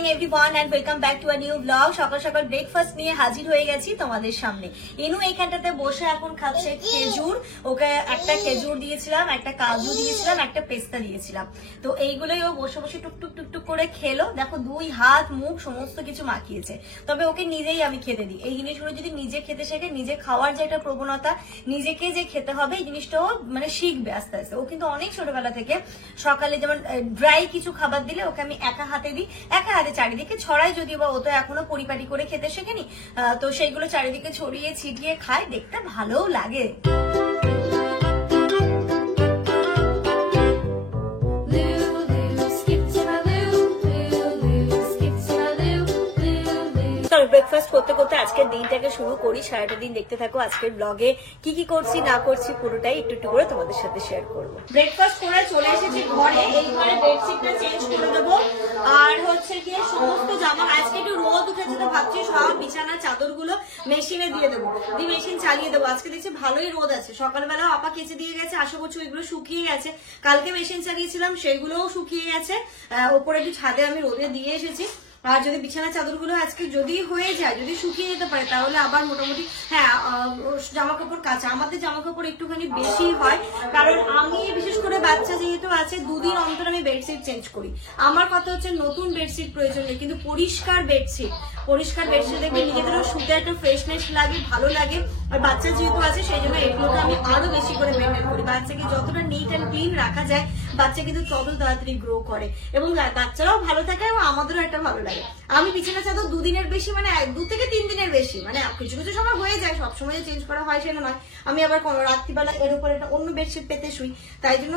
Morning everyone and welcome back to a new blog. সকাল সকাল breakfast নিয়ে হাজির হয়ে গেছি তোমাদের সামনে। ইনু এইখানটাতে বসে এখন খাচ্ছে খেজুর। ওকে একটা খেজুর দিয়েছিলাম, একটা কাজু দিয়েছিলাম, একটা পেস্তা দিয়েছিলাম। তো এইগুলোই ও বসে বসে টুকটুক টুকটুক করে খেলো। দেখো 2 হাত মুখ সমস্ত কিছু মাখিয়েছে। তবে ওকে নিজেই আমি খেতে দিই। এই জিনিসগুলো যদি নিজে খেতে শেখে, নিজে খাওয়ার যে একটা প্রবণতা, নিজেকে যে খেতে হবে এই জিনিসটাও মানে শিখবে আস্তে আস্তে। ও কিন্তু অনেক ছোটবেলা থেকে সকালে যেমন ড্রাই কিছু খাবার দিলে ওকে আমি একা হাতে দিই, একা হাতে চারিদিকে ছড়াই, যদিও বা ও তো এখনো পরিপাটি করে খেতে শেখেনি। তো সেইগুলো চারিদিকে ছড়িয়ে ছিটিয়ে খায়, দেখতে ভালোও লাগে। ব্রেকফাস্ট করতে করতে আজকের দিনটাকে শুরু করি। সারাটা দিন দেখতে থাকো আজকের ব্লগে কি কি করছি না করছি পুরোটাই একটু একটু করে তোমাদের সাথে শেয়ার করবো। ব্রেকফাস্ট করে চলে এসেছি ঘরে। এই ঘরে বেডশিটটা চেঞ্জ করে দেবো, আর হচ্ছে গিয়ে সমস্ত জামা, আজকে একটু রোদ উঠেছে তো ভাবছি সব বিছানার চাদর গুলো মেশিনে দিয়ে দেবো, দিয়ে মেশিন চালিয়ে দেবো। আজকে দেখছি ভালোই রোদ আছে। সকালবেলা আপা কেচে দিয়ে গেছে, আশা করছি ওইগুলো শুকিয়ে গেছে। কালকে মেশিন চালিয়েছিলাম, সেগুলোও শুকিয়ে গেছে। ওপরে একটু ছাদে আমি রোদে দিয়ে এসেছি। আর যদি বিছানার চাদরগুলো আজকে যদি হয়ে যায়, যদি শুকিয়ে যেতে পারে, তাহলে আবার মোটামুটি হ্যাঁ জামা কাপড় কাচা। আমাদের জামা কাপড় একটুখানি বেশি হয়, কারণ আমি বিশেষ করে বাচ্চা যেহেতু আছে 2 দিন অন্তর আমি বেডশিট চেঞ্জ করি। আমার কথা হচ্ছে নতুন বেডশিট প্রয়োজন নেই, কিন্তু পরিষ্কার বেডশিট দেখবে নিজেদেরও শুতে একটা ফ্রেশনেস লাগে, ভালো লাগে। আর বাচ্চা যেহেতু আছে সেই জন্য এগুলোকে আমি আরো বেশি করে মেনটেন করি। বাচ্চাকে যতটা নিট অ্যান্ড ক্লিন রাখা যায়, বাচ্চা কিন্তু তত তাড়াতাড়ি গ্রো করে এবং বাচ্চারাও ভালো থাকে এবং আমাদেরও একটা ভালো লাগে। আমি বিছানা চাদর 2 দিনের বেশি, মানে 2 থেকে 3 দিনের বেশি, মানে কিছু কিছু সময় হয়ে যায়, সবসময় চেঞ্জ করা হয় সেটা নয়। আমি আবার রাত্রিবেলা এর উপরে একটা অন্য বেডশিট পেতে শুই, তাই জন্য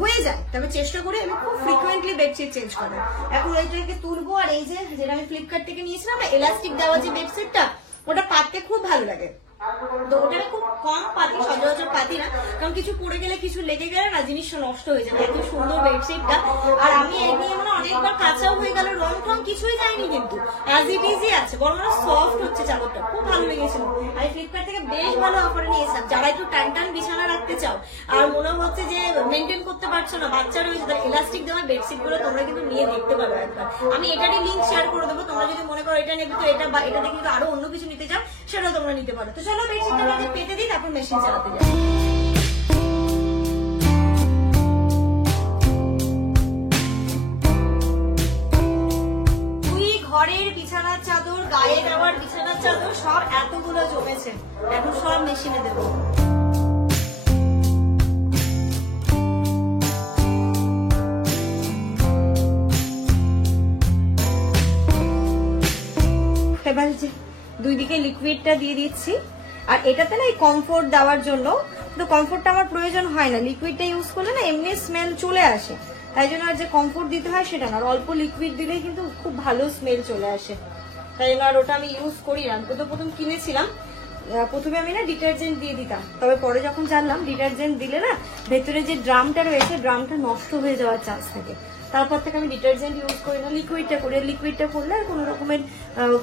হয়ে যায়। তবে চেষ্টা করি আমি খুব ফ্রিকুয়েন্টলি বেডশিট চেঞ্জ করার। এখন ওইটাকে তুলবো, আর এই যে যেটা আমি ফ্লিপকার্ট থেকে নিয়েছিলাম না, এলাস্টিক দেওয়া যে বেডশিটটা, ওটা পাততে খুব ভালো লাগে। তো ওটা খুব কম পাতি, সচরাচর পাতি না, কারণ কিছু পড়ে গেলে কিছু লেগে গেলে না জিনিসটা নষ্ট হয়ে যাবে। এত সুন্দর বেডশিটটা। আর আমি এই নিয়ে মানে অনেকবার কাঁচাও হয়ে গেল, রং টং কিছুই যায়নি, কিন্তু অ্যাজ ইট ইজি আছে, বরং সফট হচ্ছে চাদরটা, খুব ভালো লেগেছিল। আমি ফ্লিপকার্ট থেকে বেশ ভালো অফারে নিয়েছিলাম। যারা একটু টান টান বিছানা রাখতে চাও আর মনে হচ্ছে যে মেনটেন করতে পারছো না, বাচ্চা রয়েছে, তার এলাস্টিক দেওয়া বেডশিট গুলো তোমরা কিন্তু নিয়ে দেখতে পারো একবার। আমি এটারই লিঙ্ক শেয়ার করে দেবো। তোমরা যদি মনে করো এটা নেবে, তো এটা বা এটা দেখে আরো অন্য কিছু নিতে চাও, সেটাও তোমরা নিতে পারো। তো চলো বেডশিটটা আমাকে পেতে দিই, তারপর মেশিন চালাতে যাই। ঘরের বিছানার চাদর, গায়ে দেওয়ার বিছানার চাদর সব এতগুলো জমেছে, এখন সব মেশিনে দেবো। এবার যে 2 দিকে লিকুইডটা দিয়ে দিচ্ছি, আর এটাতে না এই কমফোর্ট দেওয়ার জন্য, তো কমফোর্টটা আমার প্রয়োজন হয় না, লিকুইডটা ইউজ করলে না এমনি স্মেল চলে আসে, তাই জন্য আর যে কমফোর্ট দিতে হয় সেটা না, অল্প লিকুইড দিলেই কিন্তু খুব ভালো স্মেল চলে আসে, তাই জন্য আর ওটা আমি ইউজ করি না। তো প্রথম কিনেছিলাম, প্রথমে আমি না ডিটারজেন্ট দিয়ে দিতাম, তবে পরে যখন জানলাম ডিটারজেন্ট দিলে না ভেতরে যে ড্রামটা রয়েছে, ড্রামটা নষ্ট হয়ে যাওয়ার চান্স থাকে। তারপর থেকে আমি ডিটারজেন্ট ইউজ করি না, লিকুইডটা করি। লিকুইডটা করলে আর কোনো রকমের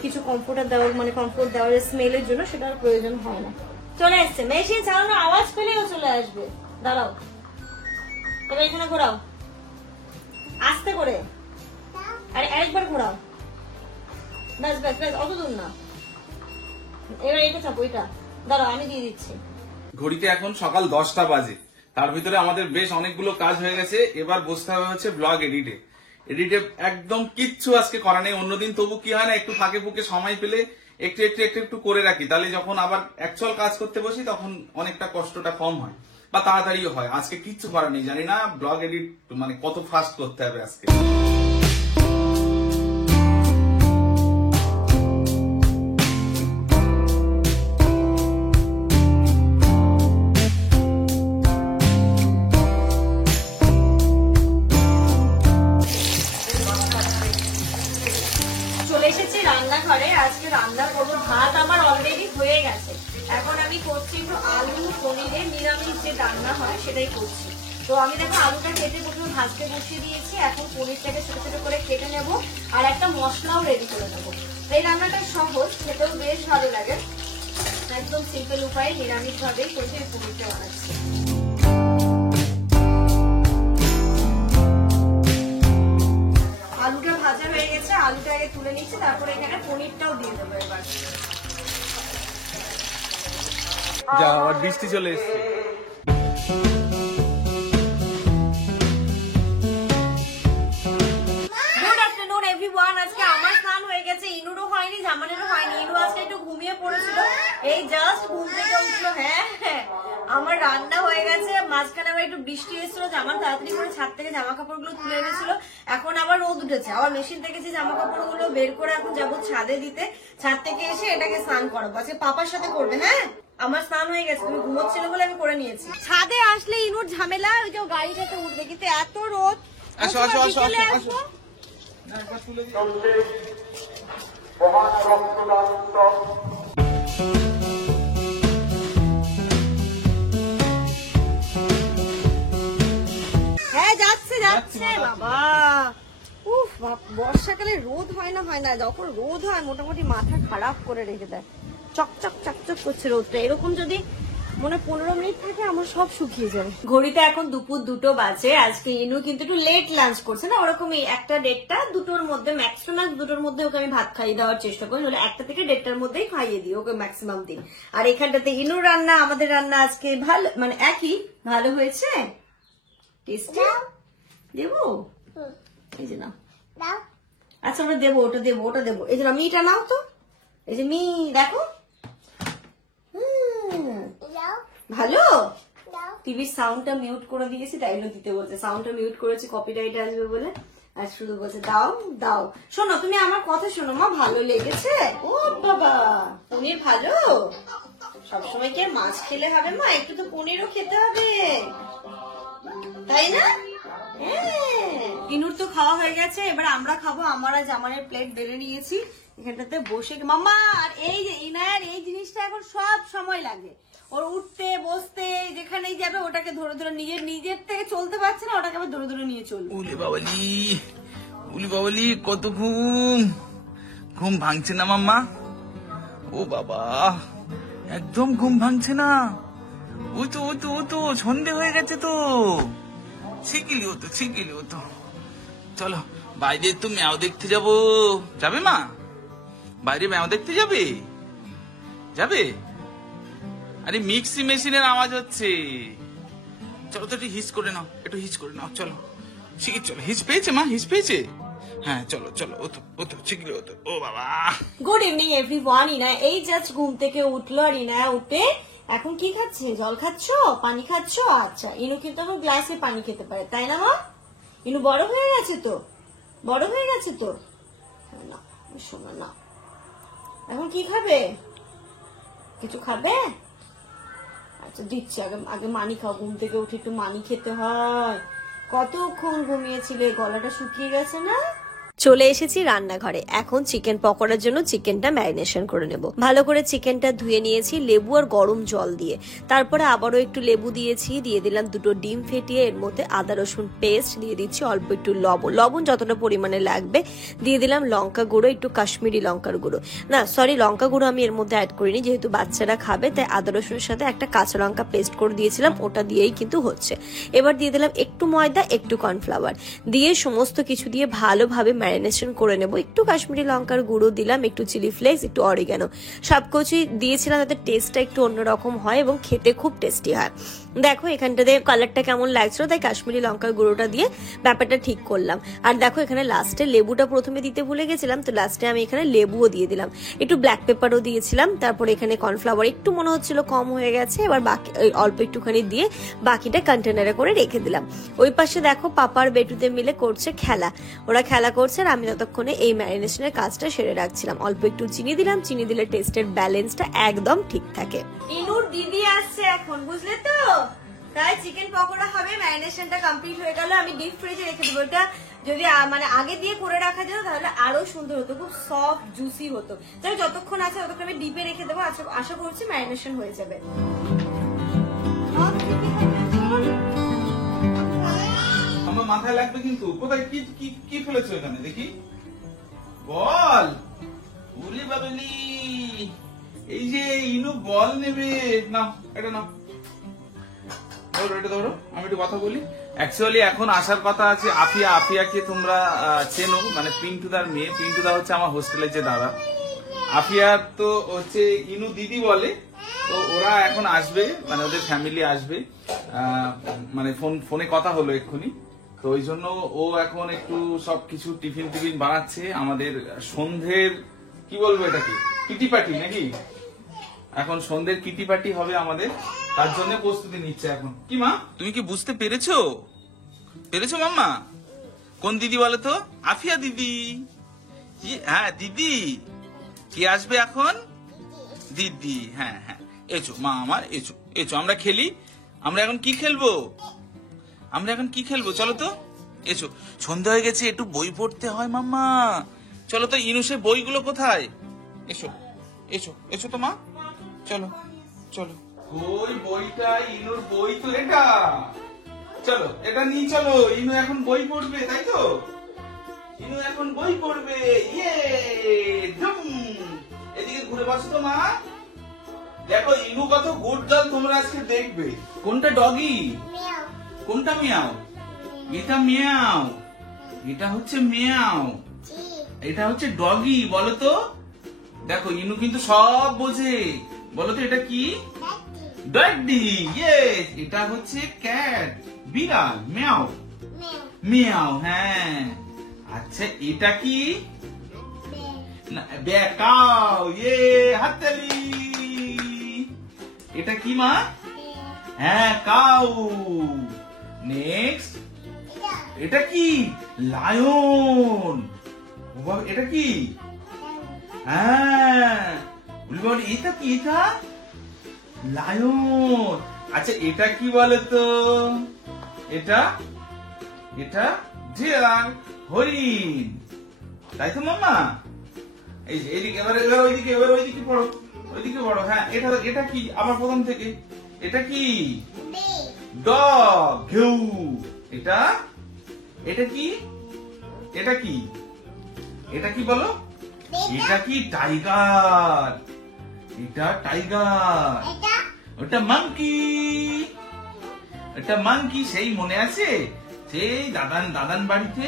কিছু কমফোর্টার দেওয়ার, মানে কমফোর্ট দেওয়ার স্মেলের জন্য সেটার প্রয়োজন হয় না। চলে আসছে মেশিন চালানোর আওয়াজ পেলেও চলে আসবে। দাঁড়াও, এবার এখানে ঘোরাও আস্তে করে, আরে আরেকবার ঘোরাও, ব্যাস ব্যাস ব্যাস, অত দূর না। এবার এটা চাপো, এটা দাঁড়াও আমি দিয়ে দিচ্ছি। ঘড়িতে এখন সকাল 10টা বাজে, তার ভিতরে আমাদের বেশ অনেকগুলো কাজ হয়ে গেছে। এবার বসতে হবে হচ্ছে ব্লগ এডিটে। একদম কিচ্ছু আজকে করা নেই। অন্যদিন তবু কি হয় না, একটু ফাঁকে ফুঁকে সময় পেলে একটু একটু একটু একটু করে রাখি, তাহলে যখন আবার অ্যাকচুয়াল কাজ করতে বসি তখন অনেকটা কষ্টটা কম হয় বা তাড়াতাড়িও হয়। আজকে কিচ্ছু করা নেই, জানি না ব্লগ এডিট মানে কত ফাস্ট করতে হবে আজকে। রান্নাঘরে আজকে রান্না করবো। ভাত আমার অলরেডি হয়ে গেছে, এখন আমি করছি একটু আলু পনিরের নিরামিষ যে রান্না হয় সেটাই করছি। তো আমি দেখো আলুটা কেটে প্রথমে ভাজতে বসিয়ে দিয়েছি, এখন পনিরটাকে ছোট ছোট করে কেটে নেব আর একটা মশলাও রেডি করে নেবো। এই রান্নাটা সহজ, খেতেও বেশ ভালো লাগে, একদম সিম্পল উপায়ে নিরামিষ ভাবেই করছি, পনিরটা বানাচ্ছি। আলুটা ভাজা হয়ে গেছে, আলুটা আগে তুলে নিচ্ছি, তারপরে এখানে পনিরটাও দিয়ে দেবো এবার। যা আবার বৃষ্টি চলে এসছে। Good afternoon everyone. আজকে আমার স্নান হয়ে গেছে, ইনুরও হয়নি, জামানেরও হয়নি। ইনু আজকে একটু ঘুমিয়ে পড়েছিল, এই জাস্ট ঘুম থেকে উঠলো। হ্যাঁ আমার রান্না হয়ে গেছে। মাঝখানে আবার একটু বৃষ্টি এসেছিল, জামান তাড়াতাড়ি করে ছাদ থেকে জামা কাপড়গুলো তুলে এনেছিল। এখন আবার রোদ উঠেছে, আবার মেশিন থেকে যে জামা কাপড়গুলো বের করে এখন যাবো ছাদে দিতে। ছাদ থেকে এসে এটাকে স্নান করাবো, আজকে পাপার সাথে করবে। হ্যাঁ আমার স্নান হয়ে গেছে, তুমি ঘুমোচ্ছিল বলে আমি করে নিয়েছি। ছাদে আসলে ইনুর ঝামেলা, ওই যে গাড়িটাতে উঠবে, কিন্তু এত রোদ। আসো আসো আসো আসো আসো। হ্যাঁ যাচ্ছে যাচ্ছে বাবা। উফ বর্ষাকালে রোদ হয় না, যখন রোদ হয় মোটামুটি মাথা খারাপ করে রেখে দেয়। চকচক চকচক করছে রোদটা, এরকম যদি মনে 15 মিনিট থাকে আমার সব শুকিয়ে যাবে। ঘড়িতে এখন দুপুর 2টো বাজে। আজকে ইনু কিন্তু একটু লেট লাঞ্চ করছে না, ওরকমই 1টা 1:30 2টোর মধ্যে, ম্যাক্সিমাম 2টোর মধ্যে ওকে আমি ভাত খাইয়ে দেওয়ার চেষ্টা করি, হলে 1টা থেকে 1:30টার মধ্যেই খাইয়ে দিই ওকে ম্যাক্সিমাম দিন। আর এখানটাতে ইনুর রান্না আমাদের রান্না আজকে ভালো, মানে একই ভালো হয়েছে। টেস্টি দেবো, এই যে নাও। আচ্ছা আমরা দেবো, ওটা দেবো, ওটা দেবো। এই যে মিটা নাও তো, এই যে মি দেখো ভালো। টিভির সাউন্ডটা মিউট করে দিয়েছি, তাই জন্য দিতে বলছে। সাউন্ডটা মিউট করেছি, কপিরাইট আসবে বলে। আর শুধু বলছে দাও দাও। শোনো তুমি আমার কথা শোনো মা, ভালো লেগেছে? ও বাবা পনির ভালো। সবসময় কি আর মাছ খেলে হবে মা, একটু তো পনিরও খেতে হবে, তাই না? ইনুর তো খাওয়া হয়ে গেছে, এবার আমরা খাবো। আমার আর জামানের প্লেট বেড়ে নিয়েছি, এখানটাতে বসে মাম্মা। আর এই যে ইনার এই জিনিসটা এখন সব সময় লাগে, ওর উঠতে বসতে যেখানেই যাবে ওটাকে ধরে ধরে, নিজের থেকে চলতে পারছে না, ওটাকে আবার ধরে ধরে নিয়ে চলবে। উলি বাবালি কত ঘুম ভাঙছে না মাম্মা? ও বাবা একদম ঘুম ভাঙছে না। ও তো সন্ধে হয়ে গেছে তো, ছিকিলি হতো। চলো বাইরে তো ম্যাও দেখতে যাবে মা? বাইরে ম্যাও দেখতে যাবে? আরে মিক্সি মেশিনের আওয়াজ হচ্ছে, চলো তো একটু হিস করে নাও, চলো চলো। হিস পেয়েছে মা? হিস পেয়েছে? হ্যাঁ চলো ও তো ছিকিলি হতো। ও বাবা। Good evening everyone. ইনা এই জাস্ট ঘুম থেকে উঠলো, আর ইনা উঠে এখন কি খাচ্ছে? জল খাচ্ছ, পানি খাচ্ছ? আচ্ছা ইনু কিন্তু এখন গ্লাসে পানি খেতে পারে, তাই না মা? ইনু বড় হয়ে গেছে তো না শোনো না। এখন কি খাবে? কিছু খাবে? আচ্ছা দিচ্ছি, আগে মানি খাও। ঘুম থেকে উঠে একটু মানি খেতে হয়। কতক্ষণ ঘুমিয়েছিলে, গলাটা শুকিয়ে গেছে না? চলে এসেছি রান্নাঘরে। এখন চিকেন পকোড়ার জন্য চিকেনটা ম্যারিনেশন করে নেব। ভালো করে চিকেনটা ধুয়ে নিয়েছি লেবু আর গরম জল দিয়ে। তারপরে আবারও একটু লেবু দিয়েছি, দিয়ে দিলাম 2টো ডিম ফেটিয়ে, এর মধ্যে আদা রসুন পেস্ট দিয়ে দিচ্ছি, অল্প একটু লবণ যতটা পরিমাণে লাগবে দিয়ে দিলাম, লঙ্কা গুঁড়ো, একটু কাশ্মীরি লঙ্কার গুঁড়ো, না সরি লঙ্কা গুঁড়ো আমি এর মধ্যে অ্যাড করিনি, যেহেতু বাচ্চারা খাবে তাই আদা রসুনের সাথে একটা কাঁচা লঙ্কা পেস্ট করে দিয়েছিলাম, ওটা দিয়েই কিন্তু হচ্ছে। এবার দিয়ে দিলাম একটু ময়দা, একটু কর্নফ্লাওয়ার দিয়ে সমস্ত কিছু দিয়ে ভালোভাবে ম্যারিনেশন করে নেব। একটু কাশ্মীরি লঙ্কার গুঁড়ো দিলাম, একটু চিলি ফ্লেক্স, একটু অরিগানো, সবকিছুই দিয়েছিলাম যাতে টেস্টটা একটু অন্যরকম হয় এবং খেতে খুব টেস্টি হয়। দেখো এখানটাতে কালারটা কেমন লাগছিল, তাই কাশ্মীরি লঙ্কার গুঁড়োটা দিয়ে ব্যাপারটা ঠিক করলাম। আর দেখো এখানে লাস্টে লেবুটা প্রথমে দিতে ভুলে গেছিলাম, তো লাস্টে আমি এখানে লেবুও দিয়ে দিলাম, একটু ব্ল্যাক পেপারও দিয়েছিলাম। তারপরে এখানে কর্নফ্লাওয়ার একটু মনে হচ্ছিল কম হয়ে গেছে, এবার বাকি অল্প একটুখানি দিয়ে বাকিটা কন্টেনারে করে রেখে দিলাম। ওই পাশে দেখো পাপার বেটুতে মিলে করছে খেলা, ওরা খেলা করছে আর আমি ততক্ষণে এই ম্যারিনেশনের কাজটা সেরে রাখছিলাম। অল্প একটু চিনি দিলাম, চিনি দিলে টেস্টের ব্যালেন্সটা একদম ঠিক থাকে। ইনুর দিদি আসছে এখন, বুঝলে তো, তাই চিকেন পকোড়া হবে। ম্যারিনেশনটা কমপ্লিট হয়ে গেল, আমি ডিপ ফ্রিজে রেখে দেবো। এটা যদি মানে আগে দিয়ে করে রাখা যেত তাহলে আরো সুন্দর হতো, খুব সফট জুসি হতো। তাই যতক্ষণ আছে ততক্ষণ আমি ডিপে রেখে দেবো, আশা করছি ম্যারিনেশন হয়ে যাবে। আমার মাথায় লাগবে কিন্তু। কোথায় কি ফেলেছো এখানে দেখি? বল। উলি বাবলি, এই যে ইনু বল নেবে, নাও এটা নাও, ধরো এটা ধরো, আমি একটু কথা বলি। অ্যাকচুয়ালি এখন আসার কথা আছে আফিয়া। আফিয়াকে তোমরা চেনো, মানে পিন্টুদার মেয়ে। পিন্টুদা হচ্ছে আমার হোস্টেলের যে দাদা। আফিয়া তো হচ্ছে ইনু দিদি বলে। তো ওরা এখন আসবে, মানে ওদের ফ্যামিলি আসবে। মানে ফোনে কথা হলো এক্ষুনি। তো ওই জন্য ও এখন একটু সবকিছু টিফিন বানাচ্ছে। আমাদের সন্ধ্যের কি বলবো এটাকে, কিটি পার্টি নাকি? এখন সন্ধ্যের কিটি পার্টি হবে আমাদের, তার জন্য প্রস্তুতি নিচ্ছে এখন। কি মা, তুমি কি বুঝতে পেরেছো? পেরেছো মাম্মা? কোন দিদি বলো তো? আফিয়া দিদি। হ্যাঁ দিদি। কি আসবে এখন? দিদি। হ্যাঁ হ্যাঁ, এসো মা আমার, এসো এসো, আমরা খেলি। আমরা এখন কি খেলবো? চলো তো, এসো। সন্ধ্যা হয়ে গেছে, একটু বই পড়তে হয় মাম্মা। চলো তো, ইনুসের বইগুলো কোথায়? এসো এসো এসো তো মা, চলো চলো। ওই বইটা ইনুর বই তো এটা। চলো এটা নিয়ে চলো, ইনু এখন বই পড়বে, তাই তো? ইনু এখন বই পড়বে। ইয়ে ধুম। এদিকে ঘুরে বসো তো মা। দেখো ইনু কত গুড গার্ল তোমরা আজকে দেখবে। কোনটা ডগি? কোনটা মিয়াও? এটা মিয়াও, এটা হচ্ছে মিয়াও, এটা হচ্ছে ডগি। বলো তো, দেখো ইনু কিন্তু সব বোঝে। বলো তো এটা কি? ডগি। ইয়েস, এটা হচ্ছে ক্যাট, বিড়াল, মিয়াও মিয়াও। হ্যাঁ আচ্ছা, এটা কি? কাউ। ইয়ে, হাততালি। এটা কি মা? হ্যাঁ কাউ। নেক্সট, এটা কি? লায়ন। এটা কি? হ্যাঁ, এটা কি? এটা লায়ন। আচ্ছা এটা কি বলে তো? এটা এটা ডিয়ার, হরিণ, তাই তো মাম্মা? এই যে এদিকে, এবার ওইদিকে, ওইদিকে পড়ো, ওইদিকে পড়ো। হ্যাঁ এটা এটা কি? আবার প্রথম থেকে, এটা কি? ডগ, ঘেউ। এটা এটা কি? এটা কি? এটা কি বলো? এটা কি? টাইগার। এটা টাইগার। ওটা মাংকি। এটা মাংকি। সেই মনে আছে, সেই দাদান বাড়িতে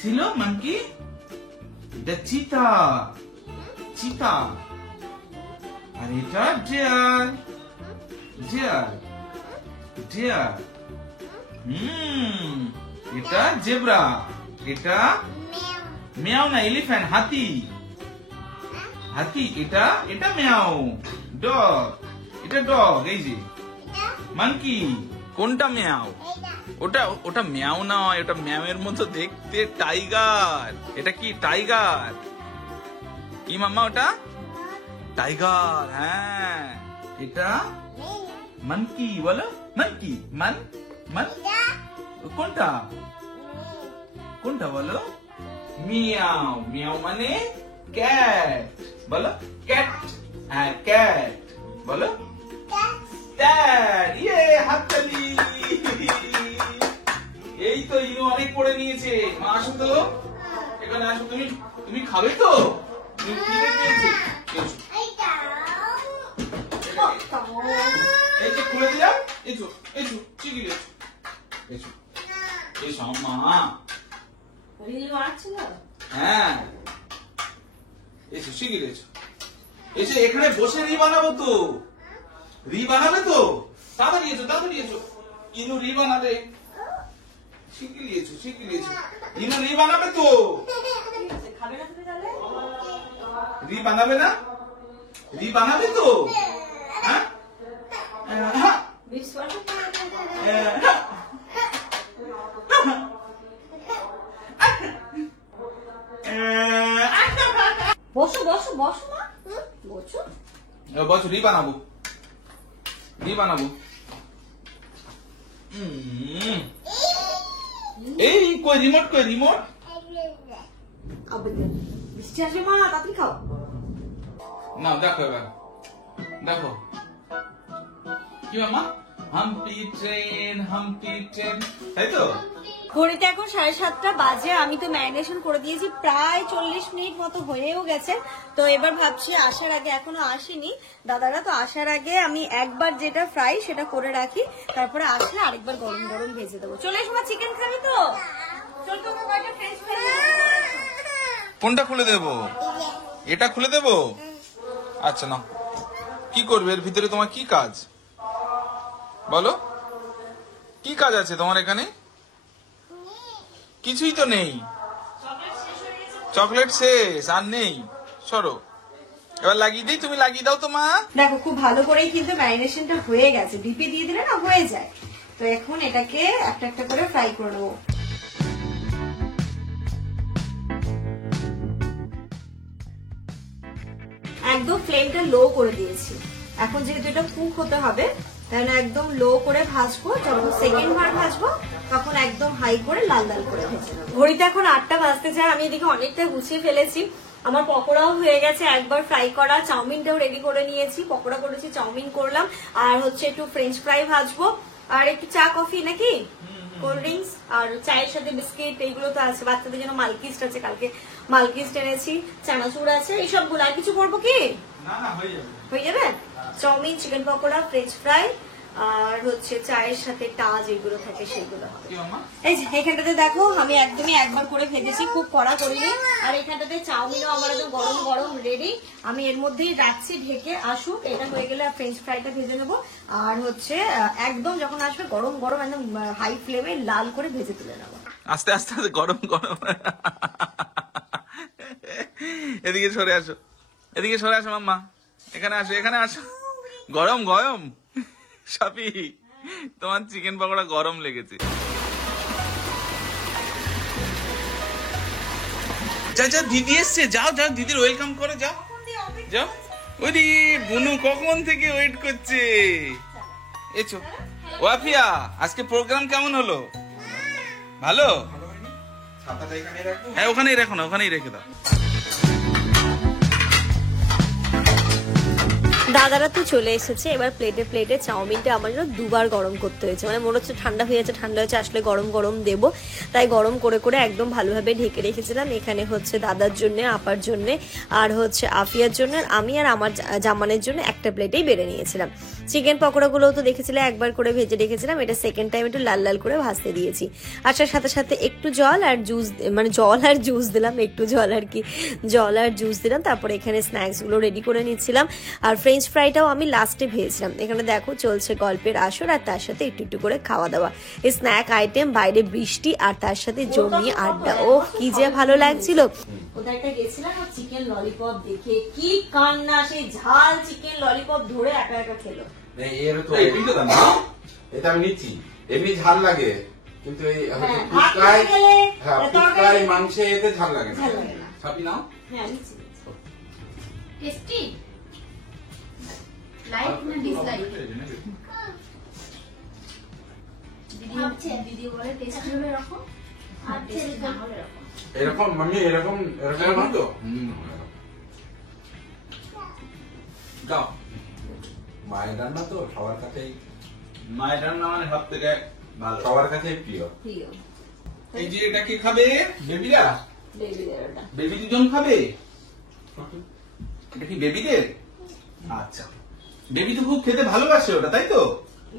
ছিল মাংকি। এটা চিতা, চিতা। আর এটা ডিয়ার, ডিয়ার, ডিয়ার। এটা জেব্রা। এটা মিয়াও না, এলিফ্যান্ট, হাতি, হাতি। এটা এটা মিয়াও, ডগ। এটা ডগ। এই যে মাংকি। কোনটা মিয়াও? ওটা ওটা মিয়াও নয়, ওটা মিয়াওয়ের মতো দেখতে, টাইগার। এটা কি? টাইগার। কি মাম্মা ওটা? টাইগার। হ্যাঁ এটা মাংকি। বলো মাংকি। মান মান কোনটা? কোনটা বলো? মিয়াও। মিয়াও মানে ক্যাট। বলো ক্যাট। হ্যাঁ ক্যাট। বলো ক্যাট। ইয়ে, হাততালি। এই তো ইনু অনেক পড়ে নিয়েছে। মা আসো তো, এখানে আসো। তুমি তুমি খাবে তো? তুমি কি খেয়েছে? এই যে খুলে দিলাম। এসো এসো, চিকি এসো এসো এসো মা। হ্যাঁ এসো, শিগগির এসো। এসে এখানে বসে রি বানাবো তো। রি বানাবে তো? তাড়াতাড়ি এসো, তাড়াতাড়ি এসো। ইনু রি বানাবে। শিগগির এসো, শিগগির এসো। ইনু রি বানাবে তো? রি বানাবে না? রি বানাবে তো? হ্যাঁ বসো বসো বসো মা, বসো বসো। রি বানাবো, রি বানাবো। এই কই রিমোট? কই রিমোট? বৃষ্টি আসবে মা, তাড়াতাড়ি খাও। না দেখো, এবার দেখো কি মামা? হাম্পি ট্রেন, হাম্পি ট্রেন, তাই তো? ঘড়িতে এখন 7:30 বাজে। আমি তো ম্যারিনেশন করে দিয়েছি, প্রায় 40 মিনিট মতো হয়েও গেছে। তো এবার ভাবছি আসার আগে, এখনো আসেনি দাদারা, তো আসার আগে আমি একবার যেটা ফ্রাই সেটা করে রাখি, তারপরে আসলে আরেকবার গরম গরম ভেজে দেবো। চলে এসো, চিকেন খাবি তো? চল তোকে কয়েকটা ফ্রেঞ্চ ফ্রাই। কোনটা খুলে দেবো? এটা খুলে দেবো? আচ্ছা না, কি করবে এর ভিতরে? তোমার কি কাজ বলো? কি কাজ আছে তোমার এখানে? কিছুই তো নেই, চকলেট শেষ আর নেই। সরো, এবার লাগিয়ে দিই, তুমি লাগিয়ে দাও তো মা। দেখো খুব ভালো করেই কিন্তু ম্যারিনেশনটা হয়ে গেছে, ডিপে দিয়ে দিলে না হয়ে যায়। তো এখন এটাকে একটা একটা করে ফ্রাই করে নেবো। একদম ফ্লেমটা লো করে দিয়েছি। এখন যেহেতু এটা কুক হতে হবে, তাহলে একদম লো করে ভাজবো। যখন সেকেন্ড বার ভাজবো তখন একদম হাই করে লাল লাল করে ভেজে নেবো। ঘড়িতে এখন 8টা বাজতে যায়। আমি এদিকে অনেকটা গুছিয়ে ফেলেছি। আমার পকোড়াও হয়ে গেছে, একবার ফ্রাই করা, চাউমিনটাও রেডি করে নিয়েছি। পকোড়া করেছি, চাউমিন করলাম, আর হচ্ছে একটু ফ্রেঞ্চ ফ্রাই ভাজবো, আর একটু চা কফি নাকি কোল্ড ড্রিঙ্কস, আর চায়ের সাথে বিস্কিট, এইগুলো তো আছে। বাচ্চাদের জন্য মালকিস্ট আছে, কালকে মালকিস্ট এনেছি, চানাচুর আছে, এইসবগুলো। আর কিছু করবো কি? হয়ে যাবে। Chowmein, chicken pakora, French fry, আর হচ্ছে চায়ের সাথে টাজ এগুলো থাকে সেগুলো হবে। এই যে এখানটাতে দেখো আমি একদমই একবার করে ভেজেছি, খুব কড়া করিনি। আর এখানটাতে চাউমিনও আমার একদম গরম গরম রেডি। আমি এর মধ্যেই রাখছি ঢেকে, আসুক। এটা হয়ে গেলে ফ্রেঞ্চ ফ্রাইটা ভেজে নেবো। আর হচ্ছে একদম যখন আসবে গরম গরম একদম হাই ফ্লেমে লাল করে ভেজে তুলে নেবো। আস্তে আস্তে আস্তে গরম গরম। এদিকে সরে আসো, এদিকে সরে আসো মাম্মা, এখানে আসো, এখানে আসো। গরম গরম। সাপি, তোমার চিকেন পকোড়া গরম লেগেছে। যা যা, দিদি এসছে, যাও যাও, দিদির ওয়েলকাম করে যাও যাও। ওই বুনু কখন থেকে ওয়েট করছে। এসো ওয়াফিয়া, আজকে প্রোগ্রাম কেমন হলো? ভালো? হ্যাঁ ওখানেই রাখো না, ওখানেই রেখে দাও। দাদারা তো চলে এসেছে। এবার প্লেটে প্লেটে চাউমিনটা আমার জন্য দুবার গরম করতে হয়েছে। মানে মনে হচ্ছে ঠান্ডা হয়ে যাচ্ছে, ঠান্ডা হচ্ছে, আসলে গরম গরম দেবো, তাই গরম করে করে একদম ভালোভাবে ঢেকে রেখেছিলাম। এখানে হচ্ছে দাদার জন্য, আপার জন্য, আর হচ্ছে আফিয়ার জন্য, আমি আর আমার জামানের জন্য একটা প্লেটেই বেড়ে নিয়েছিলাম। চিকেন পকোড়াগুলো তো দেখেছিলে একবার করে ভেজে রেখেছিলাম, এটা সেকেন্ড টাইম একটু লাল লাল করে ভাজতে দিয়েছি। আসার সাথে সাথে একটু জল আর জুস, মানে জল আর জুস দিলাম, একটু জল আর কি, জল আর জুস দিলাম। তারপরে এখানে স্ন্যাক্সগুলো রেডি করে নিচ্ছিলাম। আর ফ্রেঞ্চ ফ্রাইটাও আমি লাস্টে ভেজেছিলাম। এখানে দেখো চলছে গল্পের আসর, আর তার সাথে একটু একটু করে খাওয়া দাওয়া। এই স্ন্যাক আইটেম, বাইরে বৃষ্টি, আর তার সাথে জমিয়ে আড্ডা। ও কি যে ভালো লাগছিল। কোথায় একটা গেছিলাম, চিকেন ললিপপ দেখে কি কান্না, সেই ঝাল চিকেন ললিপপ ধরে একা একা খেলো। এটা আমি নিচ্ছি, এমনি ঝাল লাগে, কিন্তু এই মাংসে এতে ঝাল লাগে না। ছাপি নাও। টেস্টি লাইক না ডিসলাইক? দিদি বলে টেস্টি হলে এরকম, আর টেস্টি না হলে এরকম। এরকম মানে এরকম এরকম তো দাও। মায়ের রান্না তো সবার কাছেই, মায়ের রান্না মানে সব থেকে ভালো, সবার কাছেই প্রিয়। প্রিয়। এই যে এটা কি খাবে বেবিরা? বেবিদের ওটা। বেবি দুজন খাবে? এটা কি বেবিদের? আচ্ছা, বেবি তো খুব খেতে ভালোবাসে ওটা, তাই তো?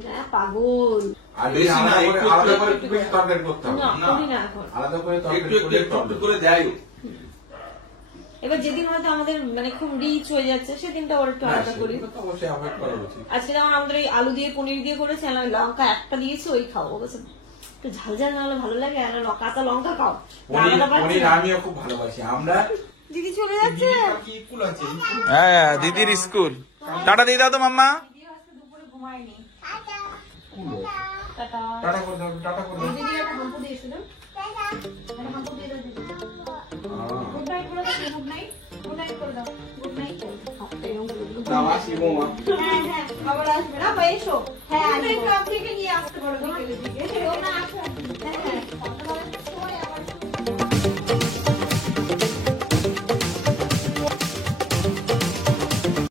না পাগল। আর বেশি না, একটু আলাদা করে একটু বেশি তরকারি করতে হবে, না করি না এখন। আলাদা করে একটু তরকারি একটু একটু একটু করে দেয়। এবার যেদিন হয়তো আমাদের মানে খুব রিচ হয়ে যাচ্ছে সেদিনটা ওর একটু আলাদা করি। অবশ্যই অ্যাভয়েড করা উচিত। আজকে যেমন আমাদের ওই আলু দিয়ে পনির দিয়ে করেছে, আমি লঙ্কা একটা দিয়েছি, ওই খাও। ও বলছে একটু ঝাল ঝাল না হলে ভালো লাগে, আর কাঁচা লঙ্কা খাও। পনির আমিও খুব ভালোবাসি। আমরা দিদি চলে যাচ্ছে। হ্যাঁ দিদির স্কুল। টাটা দিয়ে দাও তো মাম্মা। দুপুরে ঘুমায়নি। টাটা করে দাও, টাটা করে দাও। দিদি একটা হাম্পু দিয়ে এসে দাও। হাম্পু দিয়ে দাও দিদি। গুড নাইট করে দাও, গুড নাইট, গুড নাইট করে দাও, গুড নাইট। দাও আসি বৌমা। হ্যাঁ হ্যাঁ আবার আসবে না, এসো। হ্যাঁ আমি থেকে নিয়ে আসতে পারো বিকেলের দিকে।